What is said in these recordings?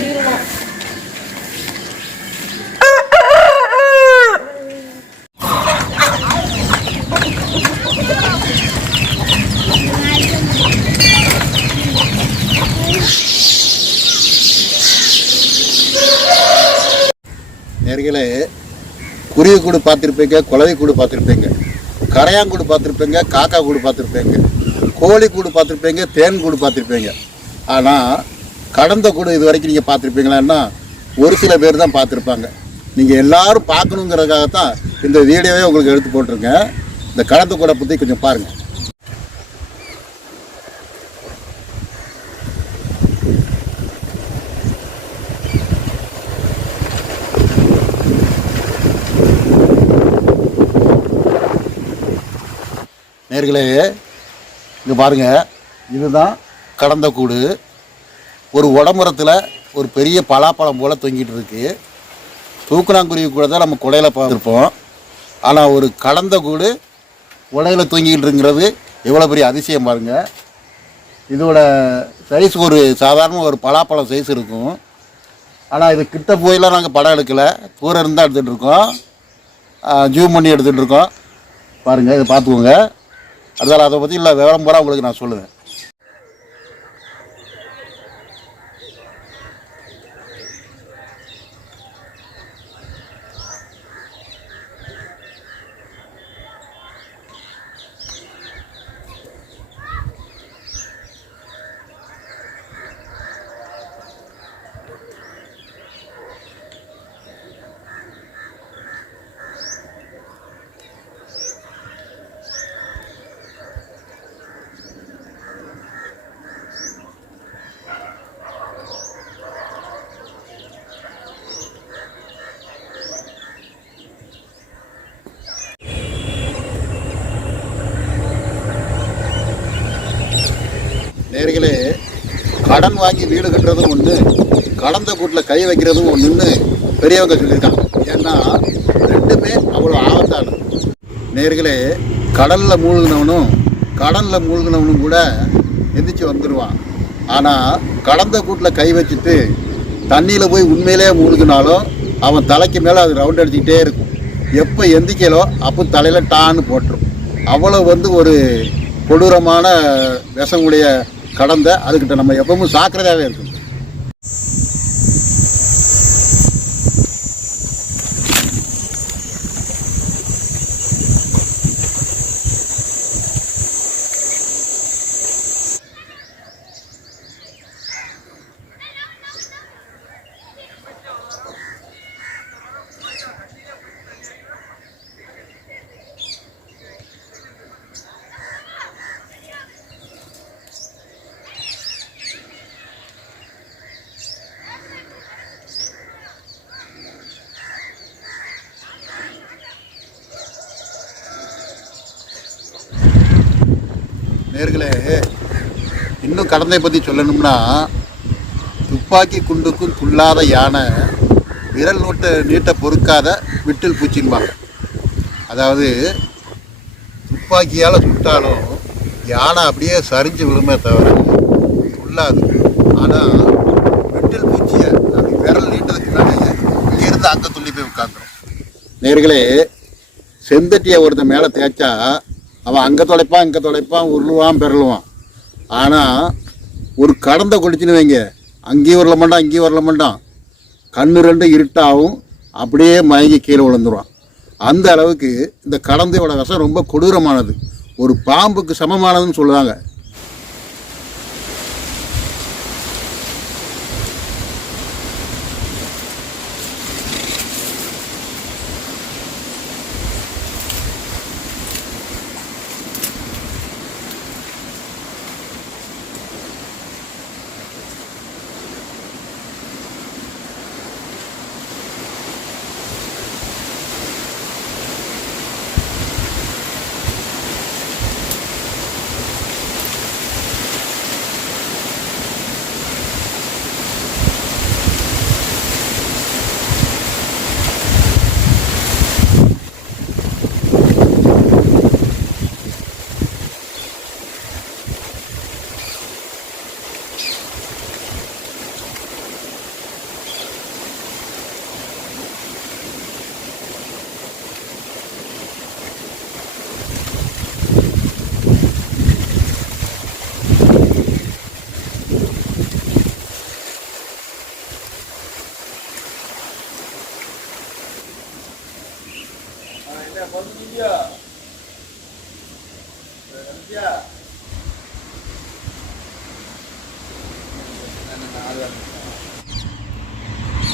கட்டிடணும். நேர்களே, குருவி கூடு பார்த்துருப்பீங்க, குளவி கூடு பார்த்துருப்பீங்க, கரையாங்கூடு பார்த்துருப்பீங்க, காக்கா கூடு பார்த்துருப்பீங்க, கோழி கூடு பார்த்துருப்பீங்க, தேன் கூடு பார்த்துருப்பீங்க. ஆனால் கடந்த கூடு இது வரைக்கும் நீங்கள் பார்த்துருப்பீங்களான்னா ஒரு சில பேர் தான் பார்த்துருப்பாங்க. நீங்கள் எல்லோரும் பார்க்கணுங்கிறதுக்காகத்தான் இந்த வீடியோவே உங்களுக்கு எடுத்து போட்டிருக்கேன். இந்த கடந்த கூடை பற்றி கொஞ்சம் பாருங்கள். நேர்களே, இங்கே பாருங்கள், இதுதான் கடந்த கூடு. ஒரு உடம்புறத்தில் ஒரு பெரிய பலாப்பழம் போல் தொங்கிட்டு இருக்கு. தூக்கணாங்குருவி கூட தான் நம்ம குடையில் பார்த்துருப்போம். ஆனால் ஒரு கடந்த கூடு உடையில் தொங்கிக்கிட்டு இருக்கிறது எவ்வளோ பெரிய அதிசயம் பாருங்கள். இதோட சைஸ் ஒரு சாதாரண ஒரு பலாப்பழம் சைஸ் இருக்கும். ஆனால் இது கிட்ட போயெல்லாம் நாங்கள் படம் எடுக்கலை, தூரம் இருந்தால் எடுத்துகிட்டு இருக்கோம், ஜூம் பண்ணி எடுத்துகிட்டு இருக்கோம். பாருங்கள், இதை பார்த்துக்கோங்க. அதனால் அதை பற்றி இல்லை விவரம் பூரா உங்களுக்கு நான் சொல்லுவேன். நேர்களே, கடன் வாங்கி வீடு கட்டுறதும் ஒன்று, கடந்த கூட்டில் கை வைக்கிறதும் ஒன்றுன்னு பெரியவங்க சொல்லியிருக்காங்க. ஏன்னா ரெண்டுமே அவ்வளோ ஆபத்தானது. நேர்களே, கடலில் மூழ்கினவனும் கூட எந்திரிச்சு வந்துடுவான். ஆனால் கடந்த கூட்டில் கை வச்சுட்டு தண்ணியில் போய் உண்மையிலே மூழ்கினாலும் அவன் தலைக்கு மேலே அது ரவுண்ட் அடிச்சுக்கிட்டே இருக்கும். எப்போ எந்திக்கலோ அப்போ தலையில் டான்னு போட்டுரும். அவ்வளோ ஒரு கொடூரமான விஷமுடைய கடந்த, அதுக்கிட்ட நம்ம எப்பவும் ஜாக்கிரதையாகவே இருக்கும். நேர்களே, இன்னும் கடந்தை பற்றி சொல்லணும்னா, துப்பாக்கி குண்டுக்கும் துள்ளாத யானை, விரல் நீட்ட பொறுக்காத விட்டில் பூச்சின்பாங்க. அதாவது துப்பாக்கியால் சுட்டாலும் யானை அப்படியே சரிஞ்சு விழுமே தவிர துள்ளாது. ஆனால் விட்டில் பூச்சியை அது விரல் நீட்டதுக்கு மேலே இங்கிருந்து அங்கே துள்ளி போய் உட்காந்துரும். நேர்களே, செந்தட்டியை ஒருத்தன் மேலே தேய்ச்சா அவன் அங்கே தொலைப்பான், இங்கே தொலைப்பான், உருளுவான், பெறலுவான். ஆனால் ஒரு கடந்த குடிச்சுன்னு வைங்க, அங்கேயும் வரல மாட்டான், இங்கேயும் வரல மாட்டான். கண்ணு ரெண்டு இருட்டாகவும் அப்படியே மயங்கி கீழே விழுந்துருவான். அந்த அளவுக்கு இந்த கடந்தையோட விஷம் ரொம்ப கொடூரமானது, ஒரு பாம்புக்கு சமமானதுன்னு சொல்லுவாங்க.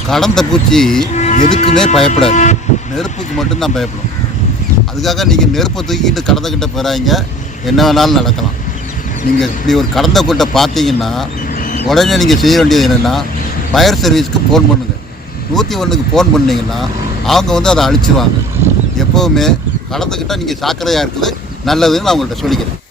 கடந்த பூச்சி எதுக்குமே பயப்படாது, நெருப்புக்கு மட்டும்தான் பயப்படும். அதுக்காக நீங்கள் நெருப்பை தூக்கிட்டு கடந்தக்கிட்ட போகிறாங்க, என்ன வேணாலும் நடக்கலாம். நீங்கள் இப்படி ஒரு கடந்த கூட்டை பார்த்தீங்கன்னா உடனே நீங்கள் செய்ய வேண்டியது என்னென்னா, ஃபயர் சர்வீஸ்க்கு ஃபோன் பண்ணுங்கள். 101க்கு ஃபோன் பண்ணிங்கன்னா அவங்க வந்து அதை அழிச்சிருவாங்க. எப்போவுமே கடந்துக்கிட்டால் நீங்கள் சாக்கிரதையாக இருக்குது நல்லதுன்னு நான் உங்கள்கிட்ட சொல்லிக்கிறேன்.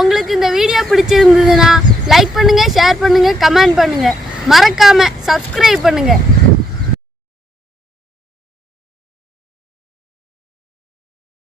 உங்களுக்கு இந்த வீடியோ பிடிச்சிருந்ததுன்னா லைக் பண்ணுங்க, ஷேர் பண்ணுங்க, கமெண்ட் பண்ணுங்க, மறக்காம சப்ஸ்கிரைப் பண்ணுங்க.